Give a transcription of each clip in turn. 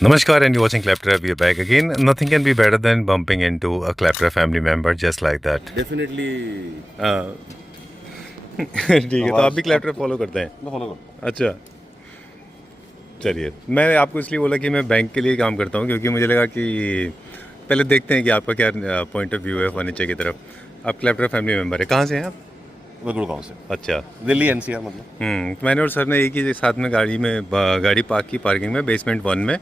Namaskar and you're watching Claptrap. We are back again. Nothing can be better than bumping into a Claptrap family member just like that. Definitely ठीक है, तो आप भी क्लैपट्रैप follow करते हैं? मैं follow करता अच्छा, चलिए। मैंने आपको इसलिए बोला कि मैं बैंक के लिए काम करता हूँ क्योंकि मुझे लगा कि पहले देखते हैं कि आपका क्या पॉइंट ऑफ व्यू है फर्नीचर की तरफ। आप क्लैपट्रैप फैमिली मेम्बर है, कहाँ से हैं आप? हूँ मैं गुड़गांव से अच्छा। दिल्ली एनसीआर मतलब मैंने और सर ने एक ही साथ में गाड़ी पार्क की पार्किंग में बेसमेंट 1 में,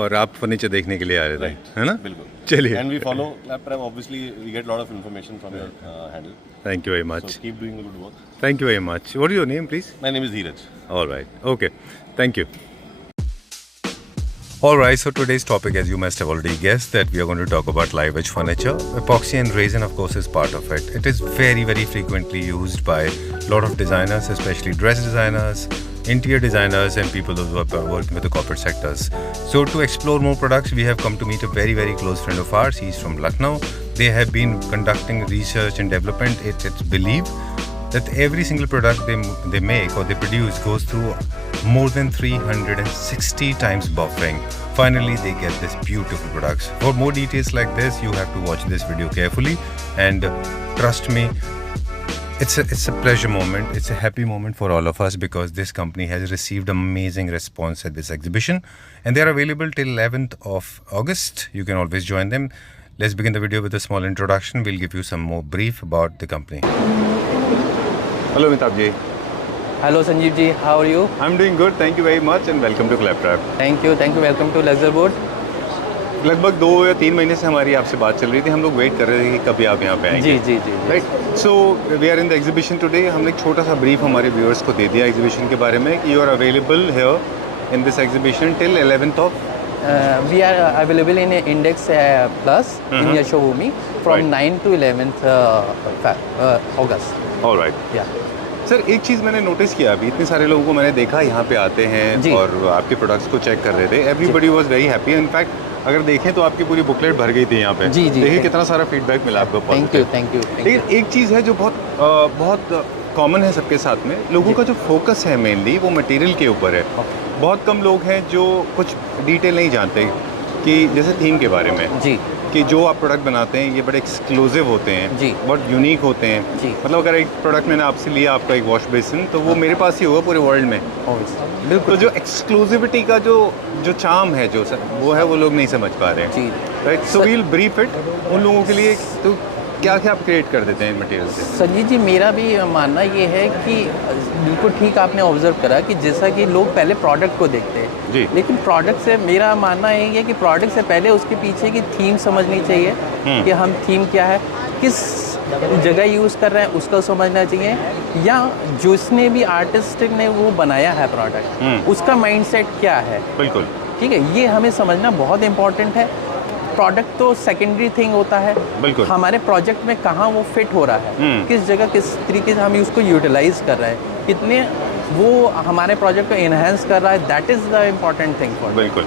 और आप फर्नीचर देखने के लिए आ रहे थे, है ना? बिल्कुल चलिए, and we follow claptrap obviously we get lot of information from your handle thank you very so much. Keep doing the good work Thank you very much. What is your name, please? My name is Dheeraj All right. Okay. Thank you. All right. So today's topic, as you must have already guessed, that we are going to talk about live edge furniture. Epoxy and resin, of course, is part of it. It is very, very frequently used by a lot of designers, especially dress designers, interior designers, and people who are working with the corporate sectors. So to explore more products, we have come to meet a very, very close friend of ours. He's from Lucknow. They have been conducting research and development. It's believed that every single product they make or they produce goes through more than 360 times buffering. Finally, they get this beautiful products. For more details like this, you have to watch this video carefully, and trust me, it's a pleasure moment. It's a happy moment for all of us because this company has received amazing response at this exhibition, and they are available till 11th of August. You can always join them. Let's begin the video with a small introduction. We'll give you some more brief about the company. Hello, Mitab ji. Hello Sanjeev ji, how are you? I'm doing good. Thank you very much and welcome to Claptrap. Thank you, welcome to Luxembourg. लगभग 2 या 3 महीने से हमारी आपसे बात चल रही थी। हम लोग वेट कर रहे थे कि कभी आप यहाँ पे आएंगे। जी। Right, so we are in the exhibition today. हमने एक छोटा सा ब्रीफ हमारे व्यूअर्स को दे दिया एग्जीबिशन के बारे में कि you are available here in this exhibition till 11th of We are available in Index Plus in Yashobhumi from Right. 9 to 11th August. Alright. Yeah. Sir, एक चीज़ मैंने नोटिस किया, अभी इतने सारे लोगों को मैंने देखा यहाँ पे आते हैं जी। और आपके प्रोडक्ट्स को चेक कर रहे थे। Everybody was very happy. In fact अगर देखें तो आपकी पूरी बुकलेट भर गई थी यहाँ पे। जी। देखिए कितना सारा फीडबैक मिला आपको। Thank you. लेकिन एक चीज़ है जो बहुत कॉमन है सबके साथ में, लोगों का जो फोकस है मेनली वो मटेरियल के ऊपर है। बहुत कम लोग हैं जो कुछ डिटेल नहीं जानते कि जैसे थीम के बारे में, जी। कि जो आप प्रोडक्ट बनाते हैं ये बड़े एक्सक्लूसिव होते हैं, जी। बहुत यूनिक होते हैं। जी। मतलब अगर एक प्रोडक्ट मैंने आपसे लिया, आपका एक वॉश बेसिन, तो वो मेरे पास ही होगा पूरे वर्ल्ड में। Obviously. तो बिल्कुल जो एक्सक्लूसिविटी का जो चार्म है जो वो है, वो लोग नहीं समझ पा रहे हैं। जी। Right, so we'll brief it उन लोगों के लिए। तो क्या क्या आप क्रिएट कर देते हैं मटेरियल से? संजीव जी, मेरा भी मानना ये है कि बिल्कुल ठीक आपने ऑब्जर्व करा कि जैसा कि लोग पहले प्रोडक्ट को देखते हैं, जी। लेकिन प्रोडक्ट से मेरा मानना यही है कि प्रोडक्ट से पहले उसके पीछे की थीम समझनी चाहिए कि हम थीम क्या है, किस जगह यूज़ कर रहे हैं उसका समझना चाहिए, या जिसने भी आर्टिस्ट ने वो बनाया है प्रोडक्ट उसका माइंडसेट क्या है। बिल्कुल। ठीक है, ये हमें समझना बहुत इम्पॉर्टेंट है। प्रोडक्ट तो सेकेंडरी थिंग होता है, बिल्कुल। हमारे प्रोजेक्ट में कहाँ वो फिट हो रहा है, किस जगह किस तरीके से हम उसको यूटिलाइज कर रहे हैं, कितने वो हमारे प्रोजेक्ट को इन्हेंस कर रहा है, that is the important thing for. बिल्कुल।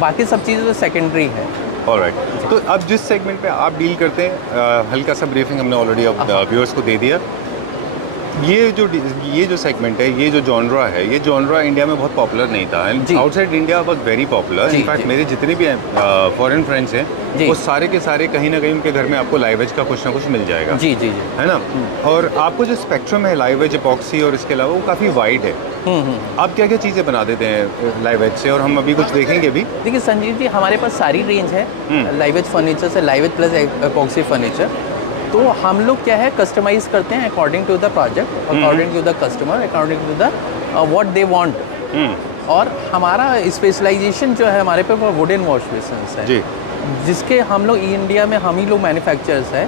बाकी सब चीज़ें तो सेकेंडरी है। ऑलराइट, तो अब जिस सेगमेंट पे आप डील करते हैं, हल्का सा ब्रीफिंग हमने ऑलरेडी अब व्यूअर्स को दे दिया। ये जो सेगमेंट है, ये जो जॉनरा है, ये जॉनरा इंडिया में बहुत पॉपुलर नहीं था। जी। Outside India was very popular. जी, इनफैक्ट जी। मेरे जितने भी फॉरेन फ्रेंड्स हैं, जी। वो सारे के सारे कहीं ना कहीं उनके घर में आपको लाइव एज का कुछ ना कुछ मिल जाएगा। जी। है ना? और आपको जो स्पेक्ट्रम है लाइव एज, एपॉक्सी और इसके अलावा, वो काफ़ी वाइड है। आप क्या क्या चीज़ें बना देते हैं लाइव एज से, और हम अभी कुछ देखेंगे भी? देखिए संजीव जी, हमारे पास सारी रेंज है लाइव एज फर्नीचर से, live edge plus epoxy furniture. तो हम लोग क्या है, कस्टमाइज करते हैं according to the project, according to the customer, according to the what they want. और हमारा स्पेशलाइजेशन जो है हमारे पे वो वुडन वॉश बेसिन्स है, जी। जिसके हम लोग इंडिया में हम ही लोग मैन्युफैक्चरर्स हैं।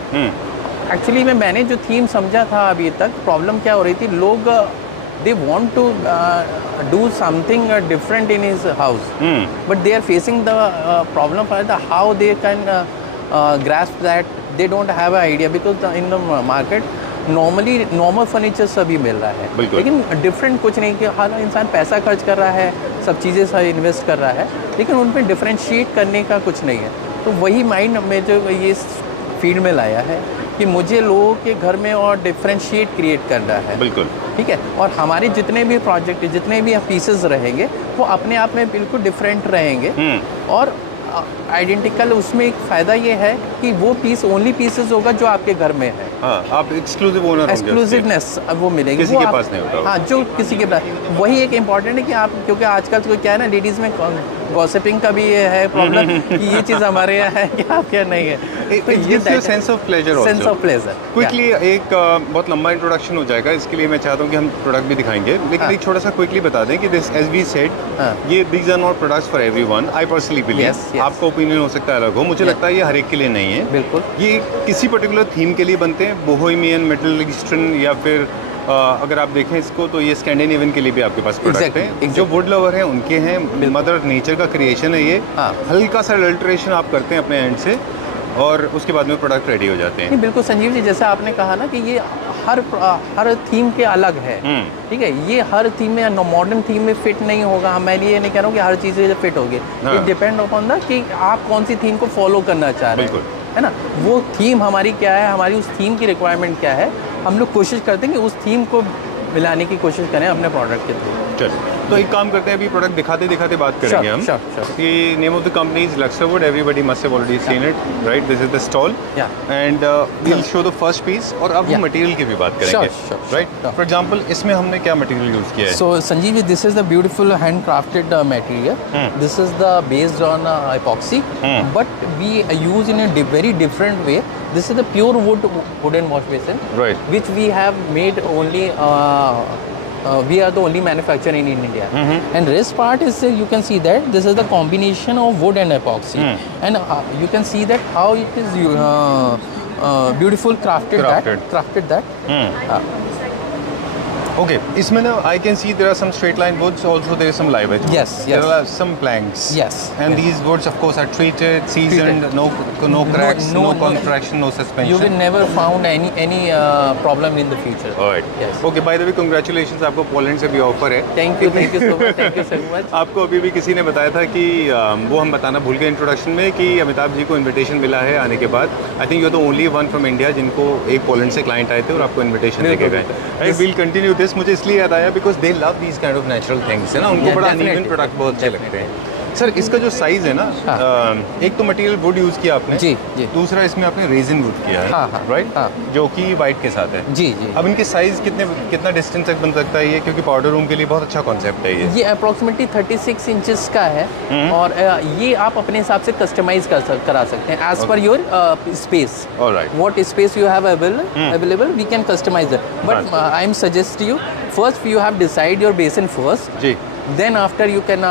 एक्चुअली मैंने जो थीम समझा था अभी तक, प्रॉब्लम क्या हो रही थी, लोग they want to do something different in his house, but they are facing the problem for the how they can grasp that. They don't have an idea because in the market normally normal furniture सभी मिल रहा है, लेकिन different कुछ नहीं, कि हर इंसान पैसा खर्च कर रहा है, सब चीज़ें सब इन्वेस्ट कर रहा है, लेकिन उन पर डिफ्रेंशिएट करने का कुछ नहीं है। तो वही माइंड में जो ये फील्ड में लाया है कि मुझे लोगों के घर में और डिफरेंशिएट क्रिएट करना है, बिल्कुल। ठीक है। और हमारे जितने भी प्रोजेक्ट, जितने भी पीसेस रहेंगे वो अपने आप में बिल्कुल डिफरेंट रहेंगे। और आइडेंटिकल उसमें एक फ़ायदा ये है कि वो पीस ओनली पीसेस होगा जो आपके घर में है। हाँ, आप एक्सक्लूसिव ओनर होंगे, एक्सक्लूसिवनेस वो मिलेगी, किसी वो के आप- पास नहीं होता। हाँ, जो किसी के पास। वही एक इम्पॉर्टेंट है कि आप, क्योंकि आजकल तो क्या है ना, लेडीज़ में गॉसिपिंग का भी ये है प्रॉब्लम कि ये चीज़ हमारे यहाँ है क्या, क्या नहीं है। तो ये sense of pleasure, sense of pleasure. Quickly एक बहुत लंबा इंट्रोडक्शन हो जाएगा, इसके लिए मैं चाहता हूँ कि हम प्रोडक्ट भी दिखाएंगे, लेकिन हाँ। एक छोटा सा क्विकली बता दें कि दिस एज वी सेड, हाँ। ये these are not products for everyone. I personally believe, Yes, yes. आपका ओपिनियन हो सकता है अलग हो, मुझे Yeah. लगता है ये हर एक के लिए नहीं है। बिल्कुल। ये किसी पर्टिकुलर थीम के लिए बनते हैं, बोहेमियन, मिडिल ईस्टर्न, या फिर अगर आप देखें इसको तो ये स्कैंडिनेवियन के लिए भी आपके पास प्रोडक्ट Exactly, हैं। exactly. जो वुड लवर हैं उनके हैं, मदर नेचर का क्रिएशन है ये। हाँ। हल्का सा अल्टरेशन आप करते हैं अपने एंड से और उसके बाद में प्रोडक्ट रेडी हो जाते हैं। नहीं, बिल्कुल संजीव जी, जैसा आपने कहा ना कि ये हर थीम के अलग है, ठीक है। ये हर थीम में, मॉडर्न थीम में फिट नहीं होगा। मैं ये नहीं कह रहा हूँ कि हर चीज़ फिट होगी। हाँ। इट डिपेंड अपॉन द कि आप कौन सी थीम को फॉलो करना चाह रहे हैं, बिल्कुल। है ना। वो थीम हमारी क्या है, हमारी उस थीम की रिक्वायरमेंट क्या है, हम लोग कोशिश करते हैं कि उस थीम को मिलाने की कोशिश करें अपने प्रोडक्ट के थ्रू। चलिए, तो एक काम करते हैं, अभी प्रोडक्ट दिखाते दिखाते बात करेंगे हम। sure. कि name of the company is Luxurwood, everybody must have already seen it, right? This is the stall Yeah. And we'll show the first piece, और अब हम Yeah. मटेरियल की भी बात करेंगे, Sure. Right? Sure. For example, इसमें हमने क्या मटेरियल यूज किया है? So Sanjeev, this is the beautiful handcrafted material. This is the based on epoxy, but we use in a very different way. This is the pure wooden wash basin, Right. which we have made only. We are the only manufacturer in India. And rest part is you can see that this is the combination of wood and epoxy, and you can see that how it is beautiful crafted that. Okay, इसमें ना I can see there are some straight line woods, also there is some live edge. Yes, There yes. are some planks. Yes, And yes. these woods of course are treated, seasoned, no cracks, no contraction, no suspension. You will never found any problem in the future. Alright. Yes. Okay, by the way, congratulations, आपको Poland से भी offer है। Thank you so much. आपको अभी भी किसी ने बताया था कि वो हम बताना भूल गए इंट्रोडक्शन में कि अमिताभ जी को इनविटेशन मिला है आने के बाद। I think you are the only one from India जिनको एक पोलैंड से क्लाइंट आए थे और आपको इनविटेशन देके गए। Right, we'll continue this. मुझे इसलिए याद आया because they love these kind of natural things, है ना, उनको Yeah, बड़ा definitely. अनइवन प्रोडक्ट बहुत अच्छे लगते हैं। सर, इसका जो साइज है ना, एक तो मटेरियल वुड यूज किया आपने, जी, जी। दूसरा इसमें आपने रेजिन वुड किया है, हाँ, हाँ, राइट, हाँ। जो कि वाइट के साथ है। जी, जी। अब इनके साइज कितना डिस्टेंस तक बन सकता है ये, क्योंकि पाउडर रूम के लिए बहुत अच्छा कॉन्सेप्ट है ये। ये अप्रोक्सीमेटली 36 इंचेस का है, और ये आप अपने हिसाब से कस्टमाइज करा सकते हैं as per your space. Alright. What space you have available, we can customize it. But I am suggest you first you have decide your basin first. जी, Then after you can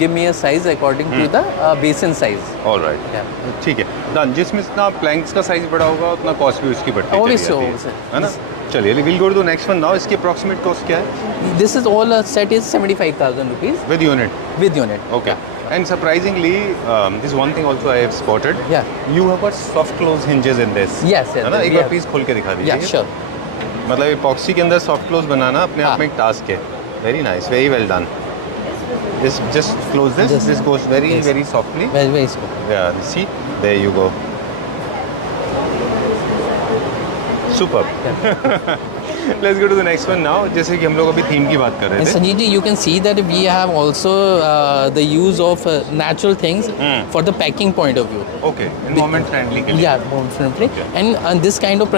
give me a size according to the basin size. Alright, Yeah. ठीक है, done. जिसमें जितना planks का size बड़ा होगा उतना cost भी उसकी बढ़ती चली Obviously, जाती है, obviously. है ना? चलिए, will go to the next one now. इसकी अप्रॉक्सीमेट कॉस्ट क्या है This is all set is 75,000 rupees with unit? with unit. Okay. And surprisingly, this one thing also I have spotted. Yeah. You have got soft close hinges in this. Yes, yes, है ना? yes, एक बार yeah. Please खोल के दिखा दीजिए। Yeah, sure. मतलब epoxy के अंदर सॉफ्ट क्लोज बनाना अपने आप हाँ. में एक टास्क है। Very nice, very well done. Just close this. Just- This goes very Yes. very softly. Very slow. Yeah. See, there you go. Superb. Let's go to the next one now. जैसे कि हम लोग अभी theme की बात कर रहे And थे। Sanjeev ji, you can see that we have also the use of natural things for the packing point of view. Okay. Environment friendly के लिए। Yeah, more friendly. And this kind of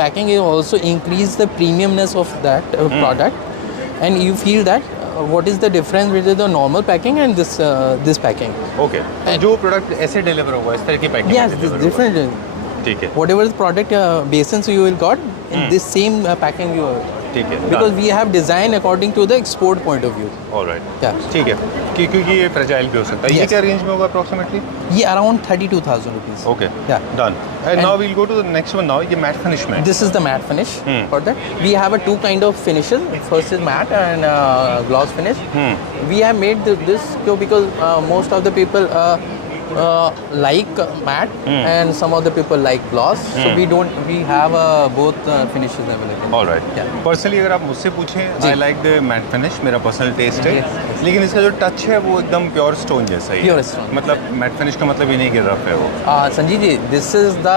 packing will also increase the premiumness of that product. And you feel that what is the difference between the normal packing and this packing? Okay. तो जो product ऐसे deliver होगा इस तरह की packing Yes, this different. ठीक है, Whatever the product basins you will got in this same packing you are. ठीक है, Because we have designed according to the export point of view. Alright, Yeah. ठीक है, क्योंकि ये फ्रेजाइल भी हो सकता है। ये Yes. क्या रेंज में होगा अप्रोक्सीमेटली? ये around 32,000 rupees. Okay, Yeah. Done. And now we'll go to the next one now. ये मैट फिनिश में This is the matte finish for that. We have a two kind of finishes. First is matte and gloss finish. We have made this because most of the people like matte, and some of the people like gloss. So we have both finishes available. Alright Yeah. Personally अगर आप मुझसे पूछें जी। I like the matte finish, मेरा personal taste है। Yes, yes. लेकिन इसका जो टच है वो एकदम प्योर स्टोन जैसा ही है। Pure stone. मतलब मैट फिनिश का मतलब ये नहीं कि रफ है वो। Sanjeev ji, this is the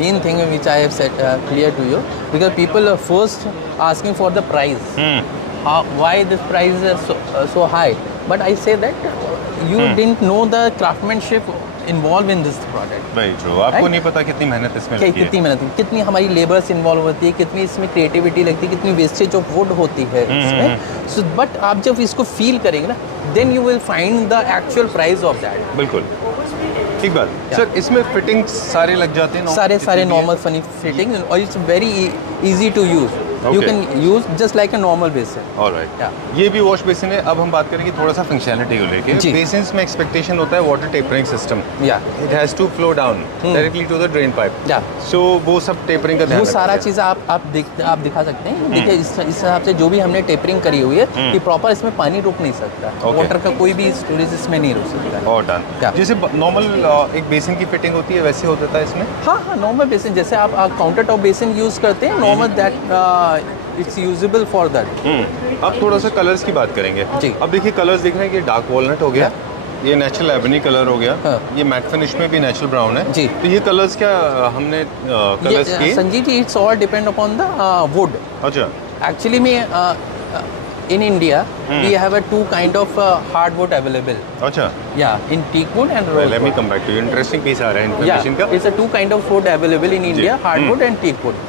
main thing which I have said clear to you, because people are first asking for the price. Why this price is so high? But I say that you didn't know the craftsmanship involved in this product. Very true, आपको Right? नहीं पता कितनी मेहनत इसमें क्या लगती है। कितनी मेहनत, कितनी हमारी लेबर्स इन्वॉल्व होती है, कितनी इसमें क्रिएटिविटी लगती है, कितनी वेस्टेज ऑफ वुड होती है इसमें। सो बट आप जब इसको फील करेंगे ना, then you will find the actual price of that. बिल्कुल ठीक बात। सर इसमें फिटिंग्स सारे लग जाते हैं? सारे जितने भी नॉर्मल फनी फिटिंग, और it's very easy to use. You Okay. Can use just like a normal basin. Alright, Yeah. ये भी वॉश बेसिन है। अब हम बात करेंगे थोड़ा सा फंक्शनैलिटी को लेके। जी। बेसिन्स में एक्सपेक्टेशन होता है वाटर टेपरिंग सिस्टम, या it has to flow down directly to the drain pipe. Yeah. So वो सब टेपरिंग का ध्यान वो रखना सारा है। चीज़ आप दिखा सकते हैं। देखिए इस हिसाब से जो भी हमने टेपरिंग करी हुई है कि प्रॉपर इसमें पानी रुक नहीं सकता, Okay. वाटर का कोई भी स्टोरेज इसमें नहीं रुक सकता। और डन। Yeah. जैसे नॉर्मल एक बेसिन की फिटिंग होती है वैसे होता है इसमें? हाँ, नॉर्मल बेसिन जैसे आप काउंटर टॉप बेसिन यूज करते हैं, normal that it's usable for that. अब थोड़ा सा कलर्स की बात करेंगे। जी। अब देखिए कलर्स दिख रहे हैं कि डार्क वॉलनट हो गया, ये नेचुरल एबनी कलर हो गया, हाँ। ये मैट फिनिश में भी नेचुरल ब्राउन है। जी। तो ये कलर्स क्या हमने कलर्स किए? Sanjeev ji, it's all depend upon the wood. अच्छा। एक्चुअली में in India we have a two kind of hardwood available. अच्छा, Yeah, in teak wood and well, let me rosewood. come back to you. Interesting piece आ रहा है Yeah, information का। it's a two kind of wood available in India, hardwood and teak wood.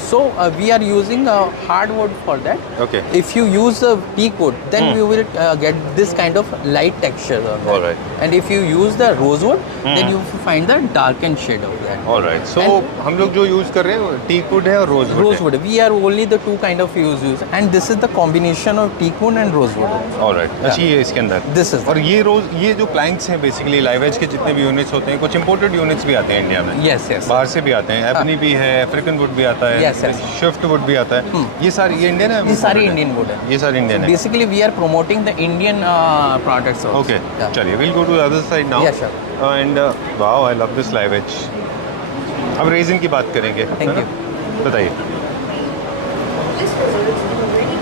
So we are using hardwood for that. Okay. If you use teak wood, then you will get this kind of light texture on that. Alright. And if you use the rosewood, then you will find the darkened shade of that. Alright, so And- हम लोग जो use कर रहे हैं teak wood है और rosewood है। Rosewood. We are only the two kind of use, and this is the combination of teak wood and rosewood. Alright, अच्छी है इसके अंदर। This is- और ये जो प्लैंक्स हैं बेसिकली लाइव एज के जितने भी यूनिट्स होते हैं, कुछ इंपोर्टेड यूनिट्स भी आते हैं इंडिया में। Yes, yes. बाहर से भी आते हैं, एबनी भी है, अफ्रीकन वुड भी आता है, Yes, yes. शिफ्ट वुड भी आता है। ये सारी ये इंडियन है? ये सारी Indian wood है। ये सारी इंडियन है। Basically, we are promoting the Indian products also. Okay, Yeah. चलिए will go to the other side now. Yeah, sure. And wow, I love this live edge. अब रेजिन की बात करेंगे। Thank है ना? बताइए।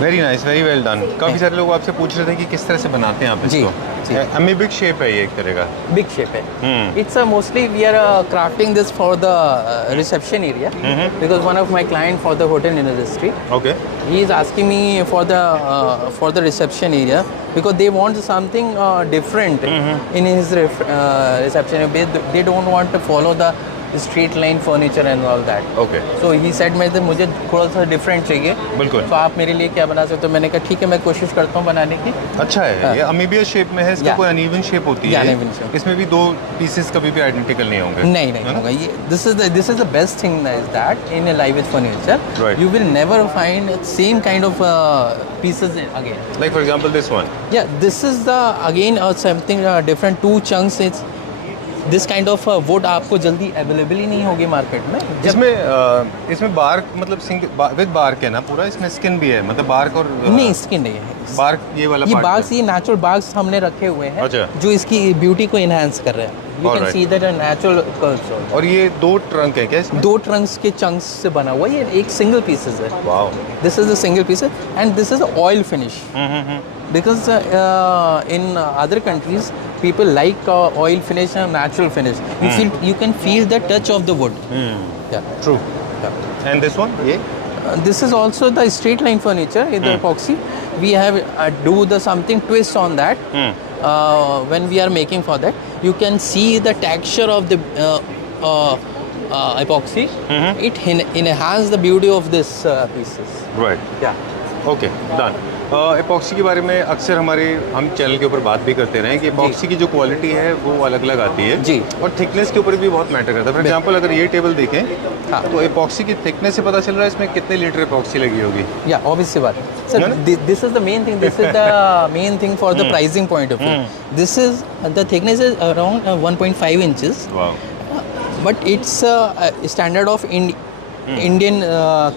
Very nice, very well done. काफ़ी सारे लोग आपसे पूछ रहे थे कि किस तरह से बनाते हैं आप जी, इसको। जी। अमीबिक शेप है ये एक तरह का। Big shape है। It's mostly we are crafting this for the reception area, because one of my client for the hotel industry, okay, he is asking me for the reception area, because they want something different in his reception area. They don't want to follow the straight line furniture and all that. Okay, So he said मुझे थोड़ा सा different चाहिए, बिल्कुल। तो आप मेरे लिए क्या बना सकते हो? मैंने कहा ठीक है, मैं कोशिश करता हूँ बनाने की। अच्छा है। हाँ। ये अमीबिया शेप में है, इसका Yeah. कोई अनइवन शेप होती Yeah, है? uneven shape. इसमें भी दो पीसेस कभी भी आइडेंटिकल नहीं होंगे? नहीं है ना? होगा ये। This is the best thing is that in live edge furniture Right. You will never find same kind of pieces again. Like for example this one. Yeah, this is the again something different. Two chunks. It's this kind of wood आपको जल्दी available ही नहीं होगी market में। इसमें bark मतलब with bark है ना पूरा? इसमें स्किन भी है, मतलब बार्क और नहीं, स्किन नहीं है। बार्क ये वाला ये part बाग्स, है। ये नेचुरल बाग्स हमने रखे हुए हैं, अच्छा। जो इसकी ब्यूटी को इनहेंस कर रहे हैं। You can Alright. See that natural curves. और ये दो ट्रंक है क्या इसमें? दो ट्रंक्स के चंक्स से बना हुआ ये एक सिंगल पीसेस है। Wow. This is a single piece, and this is oil finish. Because in other countries, people like oil finish and natural finish. You can feel the touch of the wood. Yeah. True. Yeah. And this one ये? This is also the straight line furniture in the epoxy. We have do the something twist on that. When we are making for that, you can see the texture of the epoxy. It enhance the beauty of this pieces. Right, Yeah. Okay, done. Epoxy के बारे में अक्सर हम channel के ऊपर बात भी करते रहे हैं कि एपॉक्सी की जो क्वालिटी है वो अलग अलग आती है जी। और थिकनेस के ऊपर भी बहुत मैटर करता है। फॉर एग्जांपल अगर ये टेबल देखें हाँ। तो एपॉक्सी की थिकनेस से पता चल रहा है इसमें कितने लीटर एपॉक्सी लगी होगी। Yeah, obviously, but sir, No, no? this is the main thing. This is the main thing for the pricing point of view. This is the thickness is around 1.5 inches, वाह, but it's a standard of Indian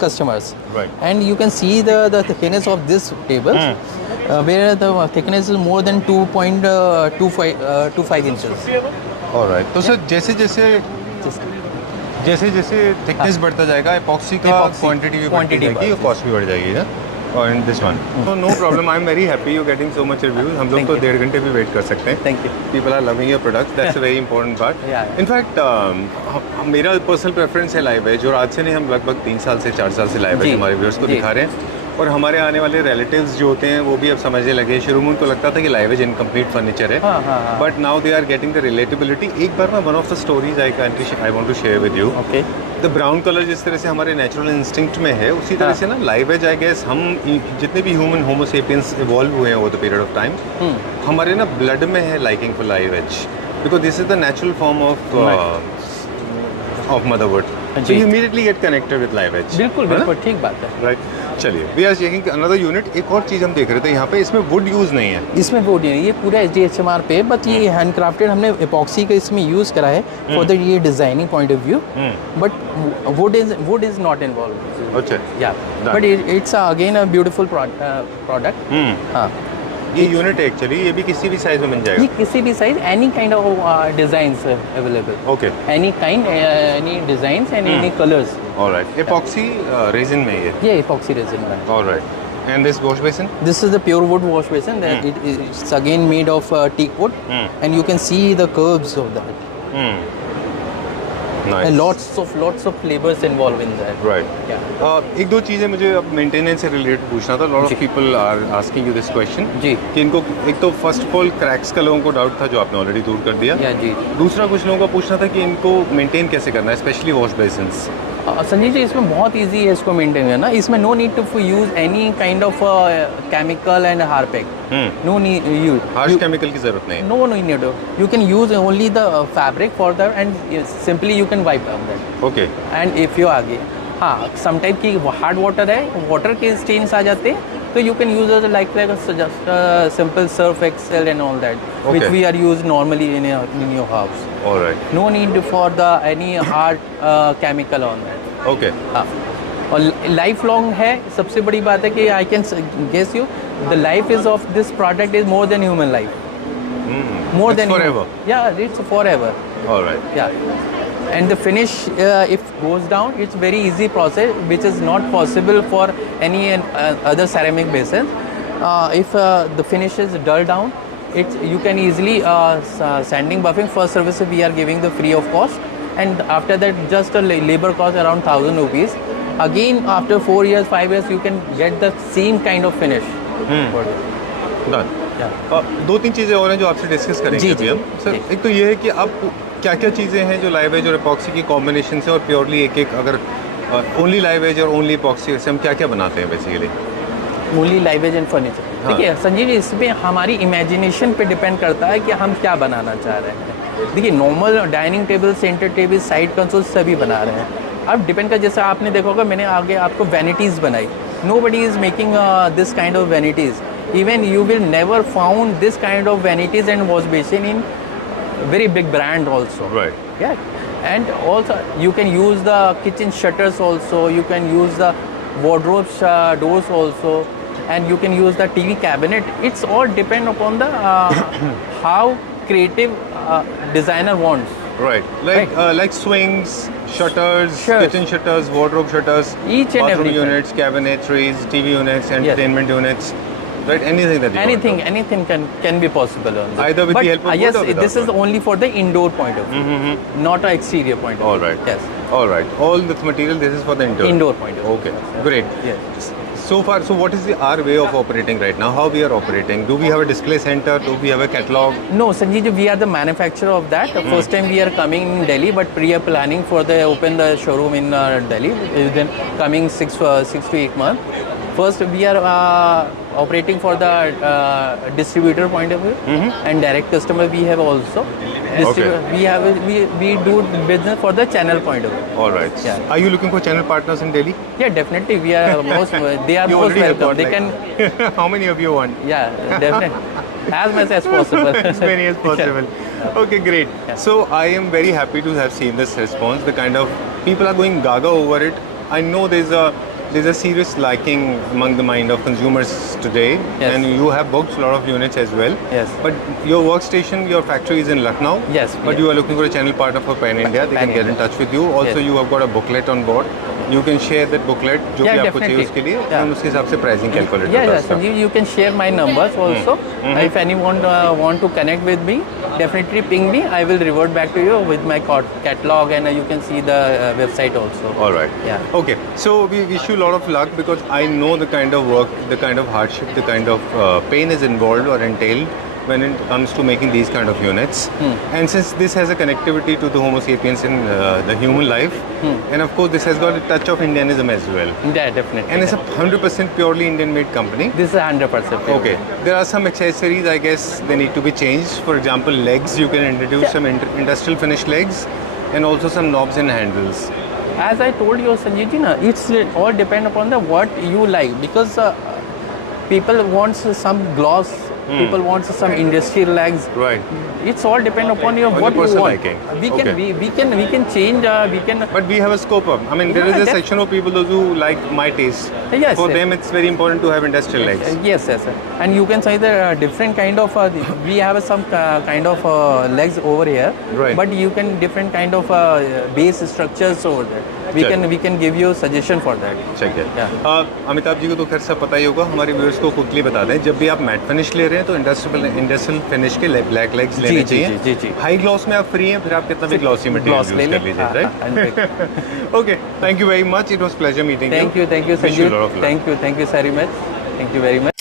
customers. Right. And you can see the thickness of this table. where the thickness is more than 2.25 inches. Alright, तो sir जैसे जैसे thickness बढ़ता जाएगा epoxy का Epoxy quantity भी बढ़ती quantity जाएगी और कॉस्ट भी बढ़ जाएगी ना। और इन दिस वन तो no problem, I am very happy you getting so much reviews. हम लोग Thank तो you. 1.5 घंटे भी वेट कर सकते हैं। Thank you. People are loving your product, that's a very important part. Yeah. In fact मेरा पर्सनल प्रेफरेंस है लाइव एज, और आज से नहीं, हम लगभग 3 साल से 4 साल से लाइव एज जी, हमारे व्यूअर्स को जी। दिखा रहे हैं। और हमारे आने वाले रिलेटिव्स जो होते हैं वो भी अब समझने लगे। शुरू में उनको लगता था कि लाइव एज इनकम्प्लीट फर्नीचर है, हाँ, हाँ, हाँ। But now they are getting the relatability. एक बार ना one of the stories I want to share with you. Okay. The brown colour जिस तरह से हमारे नेचुरल इंस्टिंक्ट में है, उसी तरह हाँ। से ना लाइव एज आई गेस हम जितने भी ह्यूमन होमोसेपियंस इवॉल्व हुए हैं over the period of time, हमारे ना ब्लड में है liking for live edge, because this is the natural form of mother wood, so जी। You immediately get connected with live edge. बिल्कुल बिल्कुल ठीक बात है। राइट, चलिए we are checking another unit. एक और चीज़ हम देख रहे थे यहाँ पे, इसमें वुड यूज़ नहीं है। इसमें वो नहीं है, ये पूरा SDHMR पे, बट ये हैंड क्राफ्टेड हमने एपॉक्सी का इसमें यूज़ करा है फॉर द ये designing point of view, but would is not involve. अच्छा, या Done. But it's again a beautiful product. हाँ, ये यूनिट एक्चुअली ये भी किसी भी साइज में बन ये जाएगा। किसी भी size, any kind of designs available, okay, any kind, any designs and any colours. Alright, epoxy resin में ये, एपॉक्सी रेजिन में। Alright. And this wash basin, This is the pure wood wash basin. That it's again made of teak wood, and you can see the curves of that. Nice, And lots of flavors involved in that. Right. Yeah. एक दो चीज़ें मुझे अब maintenance से related पूछना था। Lot of जी। People are asking you this question जी। कि इनको एक तो फर्स्ट ऑफ ऑल क्रैक्स का लोगों को डाउट था, जो आपने ऑलरेडी दूर कर दिया। Yeah, जी। दूसरा कुछ लोगों का पूछना था कि इनको मेंटेन कैसे करना है, specially wash basins. Sanjay ji, इसमें बहुत इजी है इसको मेंटेन करना। इसमें no need to use any kind of chemical and Harpic. No need use harsh chemical की जरूरत नहीं है। No need. You can use only the fabric for that, and simply you can wipe down that. Okay, and if you आगे, हाँ, some type की hard water है, water के stains आ जाते हैं, तो you can use like just simple Surf Excel and all that which Okay. We are use normally in your house. Alright, no need for the any hard chemical on that. Okay, हाँ, और life long है। सबसे बड़ी बात है कि I can guess you the life is of this product is more than human life, more than forever. Yeah, it's forever. Alright, Yeah, and the finish, if goes down, it's very easy process, which is not possible for any other ceramic basin. If the finish is dull down, you can easily sanding buffing. First service we are giving the free of cost, and after that just a labor cost around 1,000 rupees. Again, after 4 years, 5 years, you can get the same kind of finish. Done. Yeah. दो तीन चीज़ें और हैं जो आपसे discuss करेंगे जी, अभी जी, हम। सर, जी। एक तो ये है कि अब क्या क्या चीज़ें हैं जो लाइव एज और एपॉक्सी की कॉम्बिनेशन से, और प्योरली एक एक, अगर ओनली लाइव एज और ओनली एपॉक्सी से हम क्या क्या बनाते हैं basically? Only live edge and furniture. हाँ। देखिए संजीव जी, इसमें हमारी इमेजिनेशन पे डिपेंड करता है कि हम क्या बनाना चाह रहे हैं। देखिए, normal dining table, centre table, side console सभी बना रहे हैं। अब डिपेंड कर, जैसे आपने देखा होगा, मैंने आगे आपको वैनिटीज़ बनाई। Nobody is making this kind of vanities. Even you will never found this kind of vanities and wash basin in very big brand also. Right. Yeah. And also you can use the kitchen shutters also. You can use the wardrobe doors also, and you can use the TV cabinet. It's all depend upon the how creative designer wants. Right. Like swings, shutters, Sure. kitchen shutters, wardrobe shutters, Each and bathroom everything. units, cabinetries, TV units, entertainment units. Right, anything that you Anything can be possible on this. Either with but, the help of yes, wood or without this is wood. only for the indoor point of view, not an exterior point of All view. right. Yes. All right. All this material, this is for the indoor. Indoor point of view. Okay. Great. Yes. So far, so what is our way of operating right now? How we are operating? Do we have a display center? Do we have a catalog? No, Sanjeev, we are the manufacturer of that. The first time we are coming in Delhi, but we are planning for the open the showroom in Delhi within coming 6 to 8 months. First, we are operating for the distributor point of view, and direct customer we have also. We do business for the channel point of view. All right. Yeah. Are you looking for channel partners in Delhi? Yeah, definitely. We are most. They are You most already have welcome. got, They can. How many of you want? Yeah, definitely. As much as possible. As many as possible. Okay, great. Yeah. So I am very happy to have seen this response. The kind of people are going gaga over it. I know there's a there's a serious liking among the mind of consumers today, Yes. and you have booked a lot of units as well. Yes. But your workstation, your factory is in Lucknow. Yes, But yes. you are looking for a channel partner for Pan India. They can Pan get in India. touch with you. Also, Yes. you have got a booklet on board. You can share that booklet जो Yeah, भी आपको चाहिए definitely. उसके लिए, Yeah. and उसके हिसाब से pricing calculate Yeah, होता yeah. है उसका. Sanjeev, you can share my numbers also. If anyone want to connect with me, definitely ping me. I will revert back to you with my catalog, and you can see the website also. All right. Yeah. Okay. So we wish you a lot of luck because I know the kind of work, the kind of hardship, the kind of pain is involved or entailed when it comes to making these kind of units. And since this has a connectivity to the Homo sapiens in the human life, and of course this has got a touch of Indianism as well. Yeah, definitely. And it's a 100% purely Indian-made company. This is 100%. Okay. There are some accessories, I guess, they need to be changed. For example, legs, you can introduce some industrial finished legs, and also some knobs and handles. As I told you, Sanjeev ji, na, it's all depend upon the what you like, because people want some gloss, people want some industrial legs. Right. It's all depend upon your On what your you personal want. liking. We can Okay. we can change. We can. But we have a scope up. I mean, there is Yeah, a that- section of people those who like my taste. Yes, For yes. them, it's very important to have industrial legs. Yes, yes, sir. And you can say the different kind of. We have some kind of legs over here. Right. But you can different kind of base structures over there. Sure. We can give you suggestion for that. Check it. Yeah. Amitabh ji को तो खैर सब पता ही होगा. हमारे viewers को quickly बता दें, जब भी आप मैट फिनिश ले रहे हैं तो इंडस्ट्रियल फिनिश के ब्लैक लेग्स लेने जी, चाहिए. जी, जी. हाई ग्लॉस में आप फ्री हैं, फिर आप कितना भी ग्लॉसी Gloss मटेरियल ले यूज लें. कर लीजिए, हाँ, राइट? हाँ, Okay, thank you very much. It was pleasure meeting you. Thank you, Wish you a Sanjeev. lot of luck. Thank you very much. Thank you very much.